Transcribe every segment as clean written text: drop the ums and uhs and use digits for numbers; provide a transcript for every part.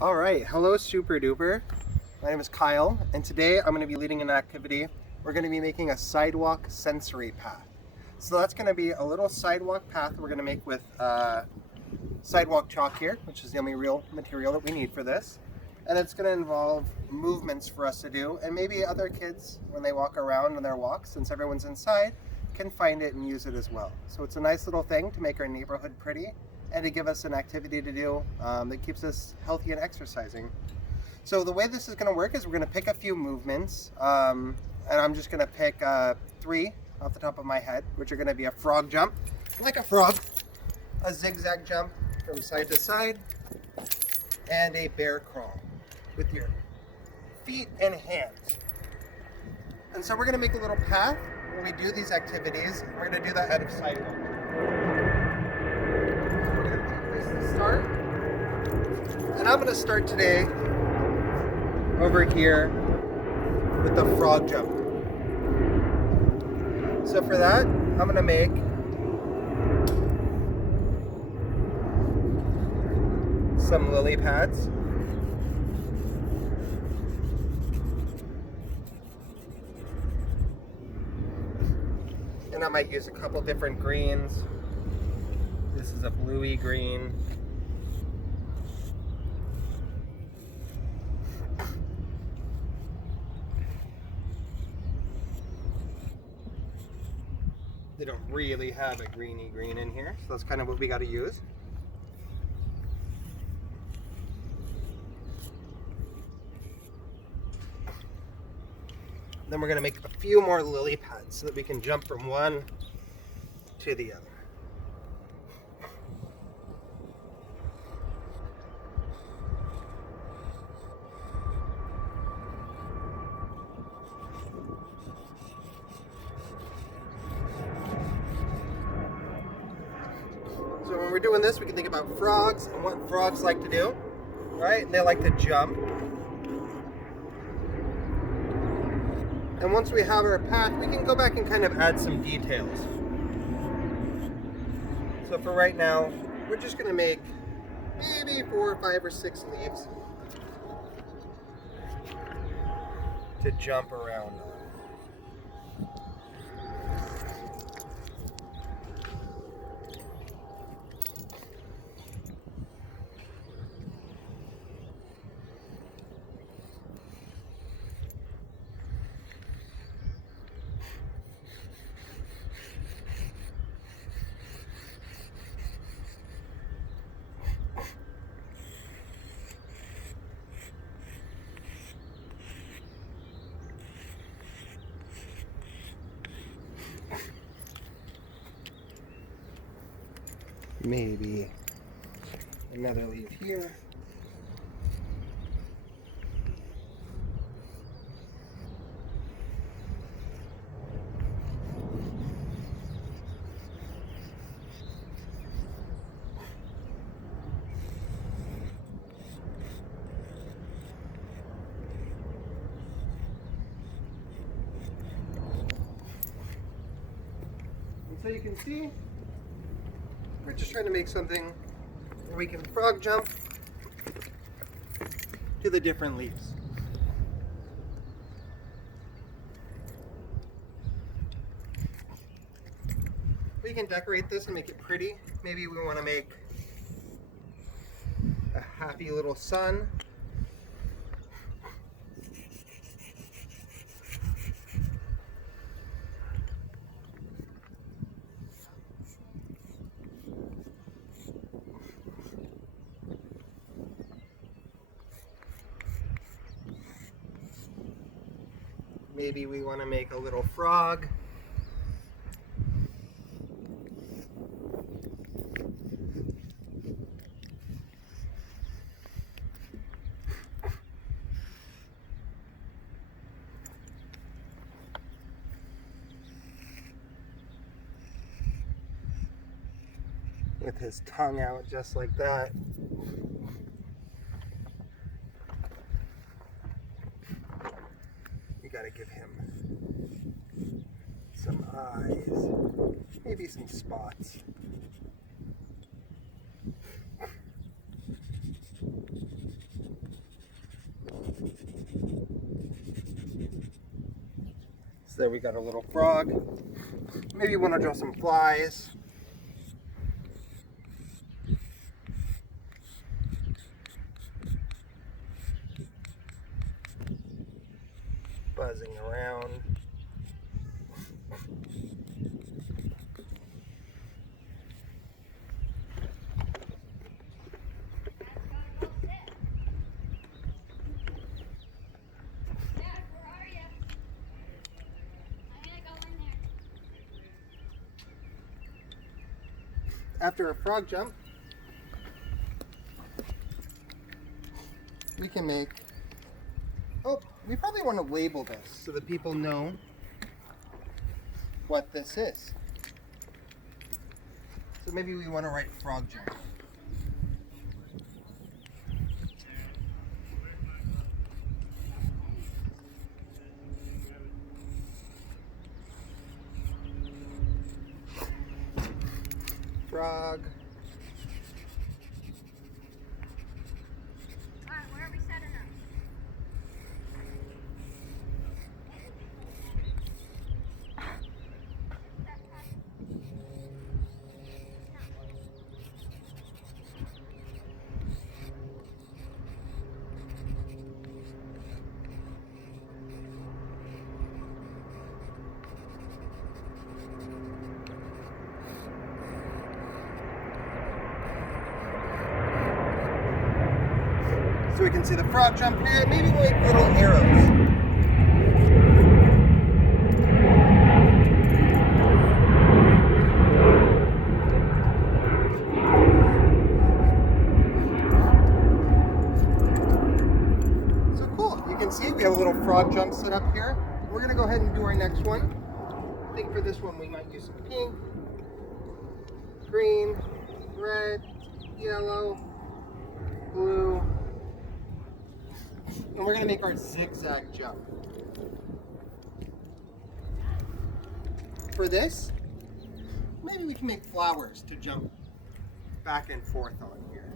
All right, hello Super Duper. My name is Kyle, and today I'm going to be leading an activity. We're going to be making a sidewalk sensory path. So that's going to be a little sidewalk path we're going to make with sidewalk chalk here, which is the only real material that we need for this. And it's going to involve movements for us to do, and maybe other kids, when they walk around on their walks, since everyone's inside, can find it and use it as well. So it's a nice little thing to make our neighborhood pretty and to give us an activity to do that keeps us healthy and exercising. So the way this is going to work is we're going to pick a few movements, and I'm just going to pick 3 off the top of my head, which are going to be a frog jump, like a frog, a zigzag jump from side to side, and a bear crawl with your feet and hands. And so we're going to make a little path when we do these activities. We're going to do that out of sidewalk. Start. And I'm going to start today over here with the frog jump. So for that, I'm going to make some lily pads. And I might use a couple different greens. This is a bluey green. They don't really have a greeny green in here, so that's kind of what we got to use. Then we're going to make a few more lily pads so that we can jump from one to the other. So when we're doing this, we can think about frogs and what frogs like to do, right? They like to jump. And once we have our path, we can go back and kind of add some details. So for right now, we're just going to make maybe 4 or 5 or 6 leaves to jump around on. Maybe another leaf here. And so you can see, we're just trying to make something where we can frog jump to the different leaves. We can decorate this and make it pretty. Maybe we want to make a happy little sun. Maybe we want to make a little frog. With his tongue out just like that. You gotta give him some eyes, maybe some spots. So there we got a little frog. Maybe you want to draw some flies. Buzzing around. After a frog jump, we can make, oh, we probably want to label this so that people know what this is. So maybe we want to write frog jump. Frog. Alright, where are we setting up? So we can see the frog jump here. Maybe we'll make little arrows. So cool. You can see we have a little frog jump set up here. We're going to go ahead and do our next one. I think for this one we might use some pink, green, red, yellow, blue. And we're going to make our zigzag jump. For this, maybe we can make flowers to jump back and forth on here.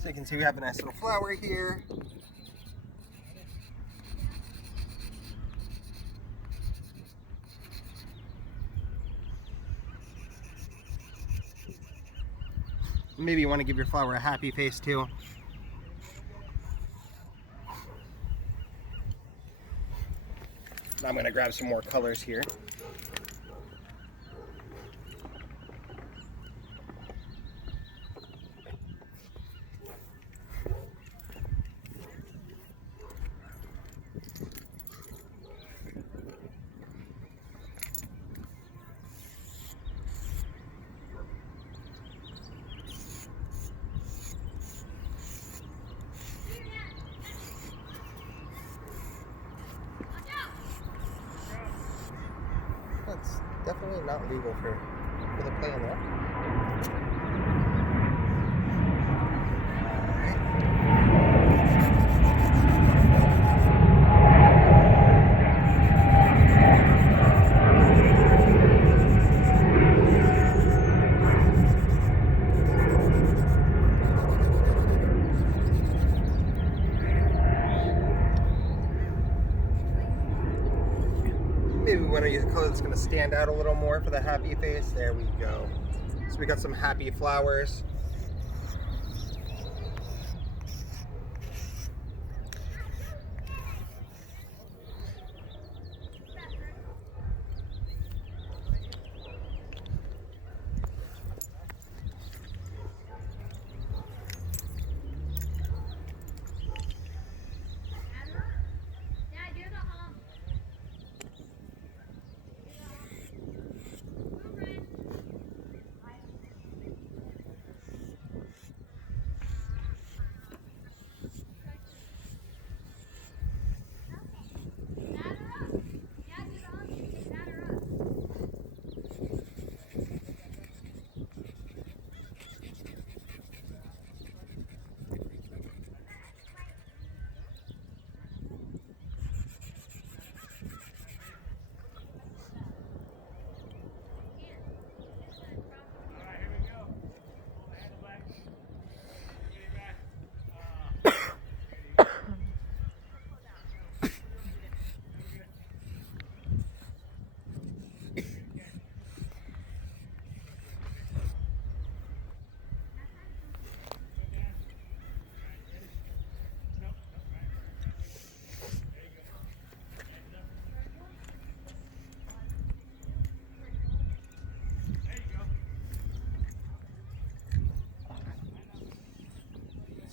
So you can see we have a nice little flower here. Maybe you want to give your flower a happy face too. I'm going to grab some more colors here. That's definitely not legal for the play in there. Maybe we want to use a color that's going to stand out a little more for the happy face. There we go. So we got some happy flowers. Dad, you're the home.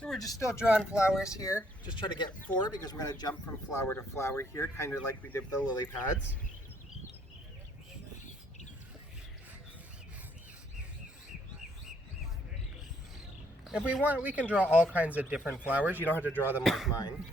So we're just still drawing flowers here. Just try to get 4 because we're going to jump from flower to flower here, kind of like we did with the lily pads. If we want, we can draw all kinds of different flowers. You don't have to draw them like mine.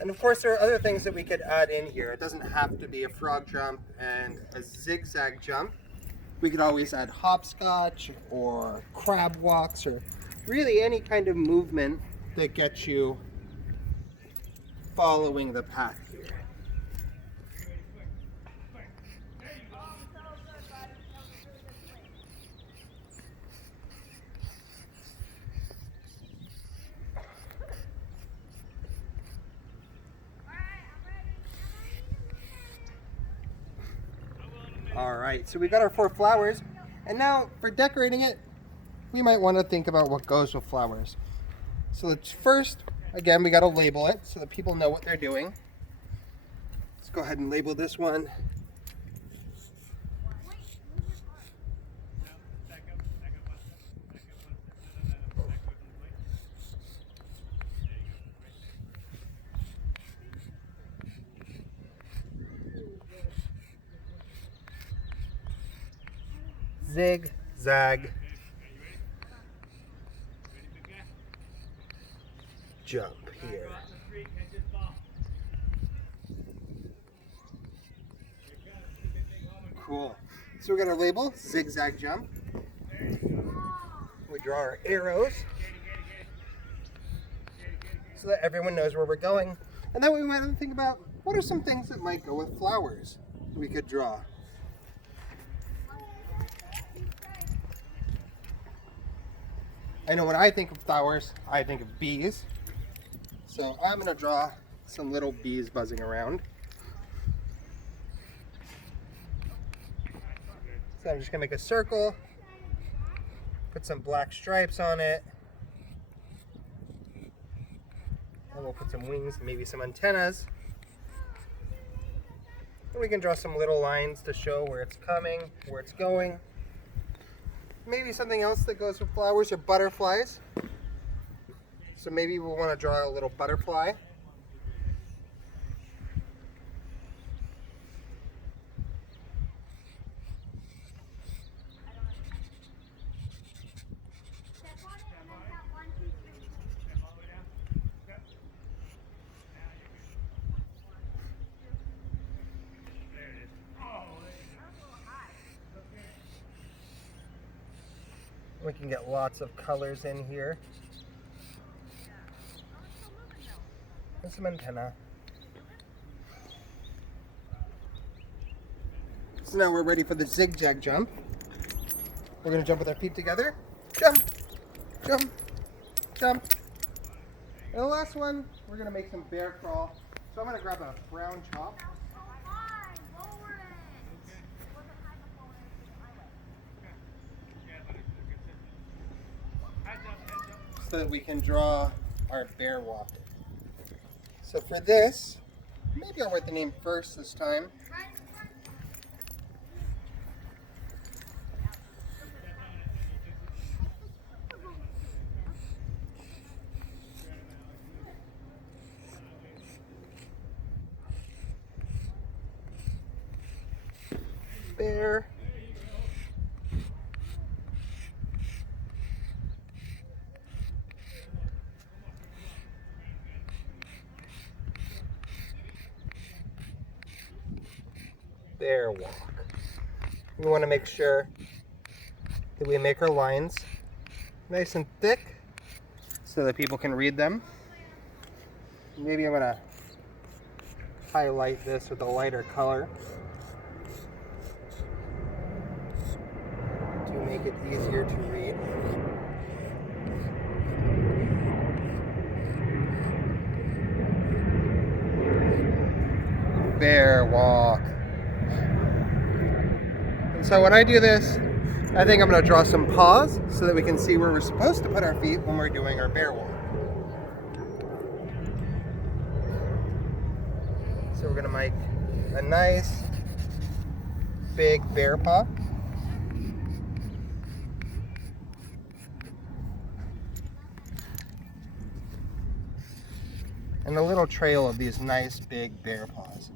And of course there are other things that we could add in here. It doesn't have to be a frog jump and a zigzag jump. We could always add hopscotch or crab walks or really any kind of movement that gets you following the path here. Alright, so we got our 4 flowers, and now for decorating it, we might want to think about what goes with flowers. So let's first, again, we got to label it so that people know what they're doing. Let's go ahead and label this one. Zig, zag, jump here. Cool. So we got our label, zigzag jump. We draw our arrows so that everyone knows where we're going. And then we might think about what are some things that might go with flowers we could draw. I know when I think of flowers, I think of bees. So I'm going to draw some little bees buzzing around. So I'm just going to make a circle, put some black stripes on it, and we'll put some wings and maybe some antennas. And we can draw some little lines to show where it's coming, where it's going. Maybe something else that goes with flowers are butterflies. So maybe we'll want to draw a little butterfly. We can get lots of colors in here. And some antenna. So now we're ready for the zigzag jump. We're going to jump with our feet together. Jump, jump, jump. And the last one, we're going to make some bear crawl. So I'm going to grab a brown chalk. So that we can draw our bear walk. So for this, maybe I'll write the name first this time. Bear. Bear walk. We want to make sure that we make our lines nice and thick so that people can read them. Maybe I'm going to highlight this with a lighter color to make it easier to read. Bear walk. And so when I do this, I think I'm going to draw some paws so that we can see where we're supposed to put our feet when we're doing our bear walk. So we're gonna make a nice big bear paw. And a little trail of these nice big bear paws.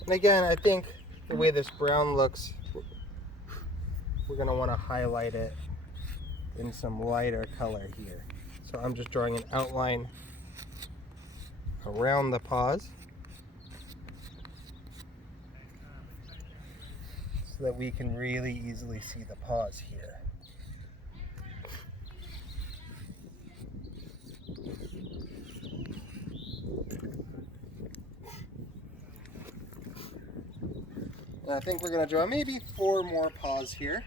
And again, I think the way this brown looks, we're going to want to highlight it in some lighter color here. So I'm just drawing an outline around the paws so that we can really easily see the paws here. And I think we're going to draw maybe 4 more paws here.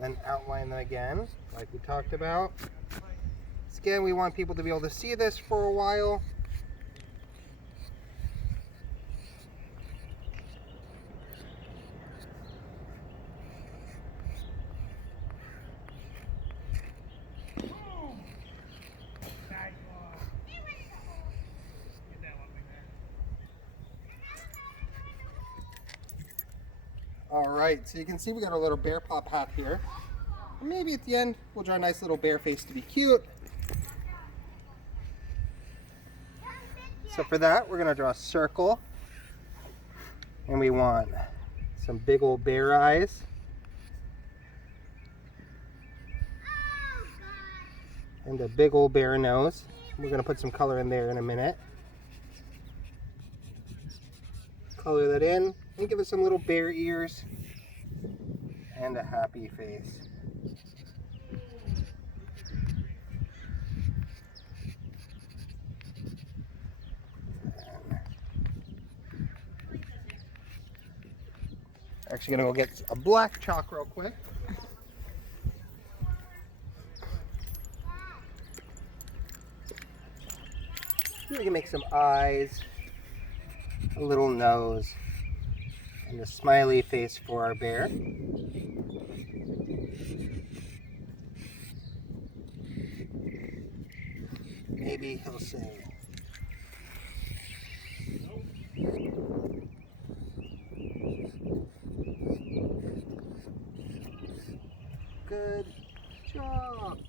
And outline them again, like we talked about. Again, we want people to be able to see this for a while. All right, so you can see we got our little bear paw path here. And maybe at the end, we'll draw a nice little bear face to be cute. So for that, we're gonna draw a circle. And we want some big old bear eyes. And a big old bear nose. We're gonna put some color in there in a minute. Color that in and give it some little bear ears and a happy face. Actually gonna go get a black chalk real quick. We can make some eyes, a little nose, and a smiley face for our bear. Maybe he'll say, "Good job."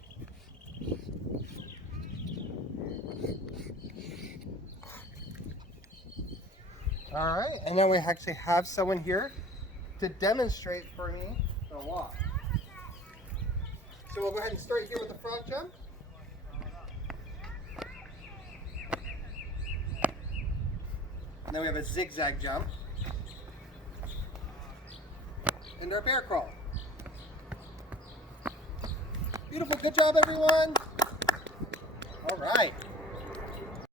All right, and now we actually have someone here to demonstrate for me the walk. So we'll go ahead and start here with the frog jump. And then we have a zigzag jump. And our bear crawl. Beautiful, good job everyone. All right.